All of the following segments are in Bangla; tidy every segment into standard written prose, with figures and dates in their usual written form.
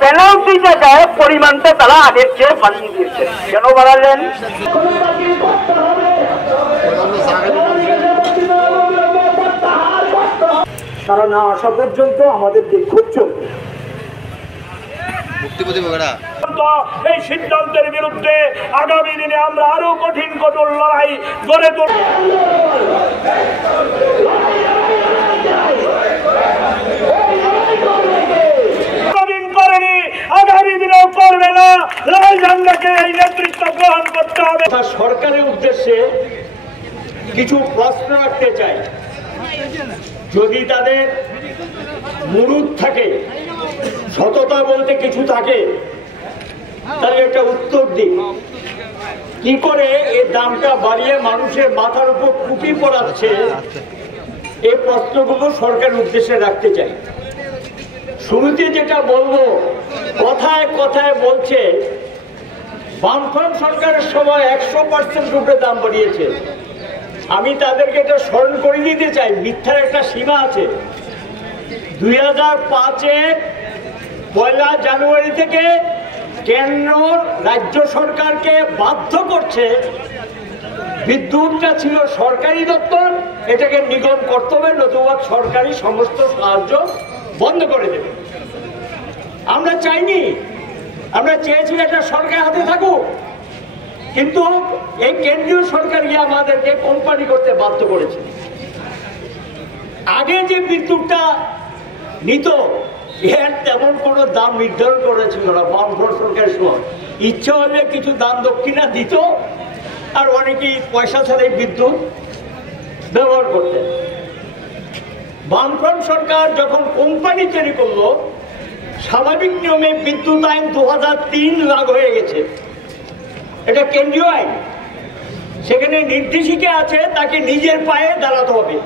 পেনাল্টি জায়গায় পরিমাণটা তারা আগের চেয়ে বাড়িয়ে দিয়েছে। কেন বাড়ালেন? তারা না আসা পর্যন্ত আমাদের বিক্ষোভ চলবে। এই সিদ্ধান্তের বিরুদ্ধে আগামী দিনে আমরা আরো কঠোর লড়াই গড়ে তুলব। আগামী দিনেও করবে না, লাল ঝান্ডাকে এই নেতৃত্ব গ্রহণ করতে হবে। সরকারের উদ্দেশ্যে কিছু প্রশ্ন রাখতে চাই। যদি তাদের মুরুদ থাকে, সততা বলতে কিছু থাকে, তাহলে একটা উত্তর দিই। কি করে এই দামটা বাড়িয়ে মানুষের মাথার উপর কুপি পড়াচ্ছে, এই প্রশ্নগুলো সরকারের উদ্দেশ্যে রাখতে চাই। শুরুতে যেটা বলবো, কথায় কথায় বলছে বামফ্রন্ট সরকারের সময় 100% রূপে দাম বাড়িয়েছে। আমি তাদেরকে এটা স্মরণ করে দিতে চাই, মিথ্যার একটা সীমা আছে। 2005-এর 1 জানুয়ারি থেকে কেন্দ্র রাজ্য সরকারকে বাধ্য করছে, বিদ্যুৎটা ছিল সরকারি দপ্তর, এটাকে নিগম করতে হবে, নতুবা সরকারি সমস্ত সাহায্য বন্ধ করে দেবে। আমরা চাইনি, আমরা চেয়েছি এটা সরকার হাতে থাকুক, কিন্তু এই কেন্দ্রীয় সরকার গিয়ে আমাদেরকে কোম্পানি করতে বাধ্য করেছে। আগে যে বিদ্যুৎটা নিত, এর তেমন কোনো দাম নির্ধারণ করেছিল না বামফ্রন্ট সরকারের সময়। ইচ্ছা হলে কিছু দান দক্ষিণা দিত, আর অনেকেই পয়সা ছাড়াই বিদ্যুৎ ব্যবহার করতেন। বামফ্রন্ট সরকার যখন কোম্পানি তৈরি করলো, স্বাভাবিক নিয়মে বিদ্যুৎ আইন 2003 লাগু হয়ে গেছে। এটা কেন্দ্রীয় আইন, সেখানে নির্দেশিকা আছে তাকে নিজের পায়ে দাঁড়াতে হবে,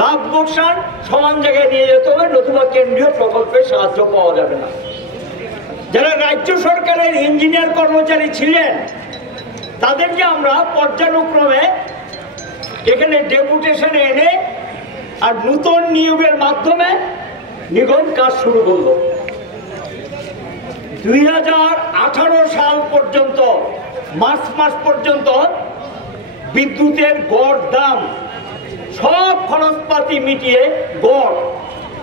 লাভ লোকসান সমান জায়গায় নিয়ে যেতে হবে, নতুবা কেন্দ্রীয় প্রকল্পের সাহায্য পাওয়া যাবে না। যারা রাজ্য সরকারের ইঞ্জিনিয়ার কর্মচারী ছিলেন, তাদেরকে আমরা পর্যায়ক্রমে এখানে ডেপুটেশনে এনে আর নতুন নিয়োগের মাধ্যমে নিগম কাজ শুরু করলো। 2018 সাল পর্যন্ত, মার্চ মাস পর্যন্ত বিদ্যুতের গড় দাম সব খরচপাতি মিটিয়ে গড়,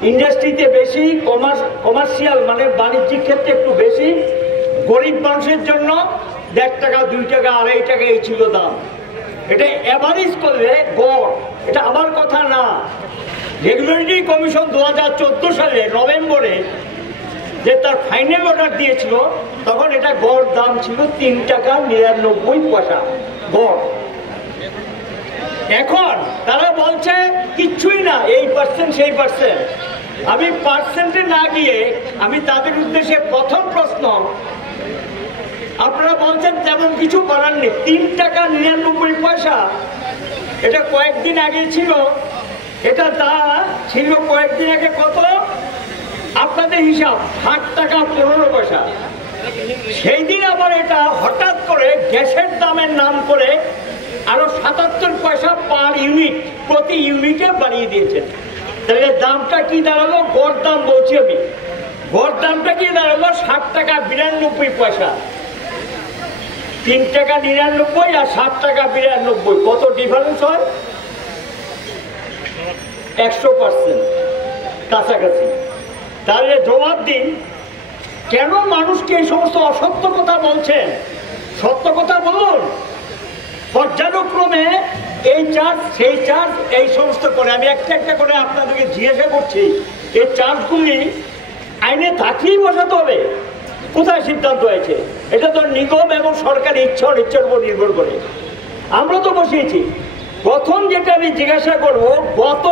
ইন্ডাস্ট্রিতে বেশি, কমার্শিয়াল মানে বাণিজ্যিক ক্ষেত্রে একটু বেশি, গরিব মানুষের জন্য 1.5 টাকা 2 টাকা 2.5 টাকা এই ছিল দাম। এটা এভারেজ করলে গড়, এটা আমার কথা না। রেগুলেটরি কমিশন 2014 সালে নভেম্বরে যে তার ফাইনাল অর্ডার দিয়েছিল, তখন এটা গড় দাম ছিল 3 টাকা 99 পয়সা গড়। এখন তারা বলছে কিচ্ছুই না, এই পার্সেন্ট সেই পার্সেন্ট। আমি পার্সেন্টে না গিয়ে আমি তাদের উদ্দেশ্যে প্রথম প্রশ্ন, আপনারা বলছেন তেমন কিছু করার নেই, 3 টাকা 99 পয়সা এটা কয়েকদিন আগে ছিল, এটা তা ছিল কয়েকদিন আগে কত আপনাদের হিসাব 8 টাকা 15 পয়সা। সেই দিন আবার এটা হঠাৎ করে গ্যাসের দামের নাম করে আরো 77 পয়সা পার ইউনিট, প্রতি ইউনিটে বাড়িয়ে দিয়েছেন। তাহলে দামটা কি দাঁড়ালো? গড় দাম বলছি আমি, গড় দামটা কি দাঁড়ালো? 7 টাকা 92 পয়সা। 3 টাকা 99 আর 7 টাকা 92, কত ডিফারেন্স হয়? 100% কাছাকাছি। তাহলে জবাব দিন, কেন মানুষকে এই সমস্ত অসত্য কথা বলছেন? সত্য কথা বলুন। পর্যায়ক্রমে এই চার্জ সেই চার্জ এই সমস্ত করে, আমি একটা একটা করে আপনাদেরকে জিজ্ঞাসা করছি, এই চার্জগুলি আইনে থাকলেই বসাতে হবে। কোথায় সিদ্ধান্ত হয়েছে? এটা তো নিগম এবং সরকারি ইচ্ছা অনিচ্ছার উপর নির্ভর করে। আমরা তো বসিয়েছি। প্রথম যেটা আমি জিজ্ঞাসা করবো, গত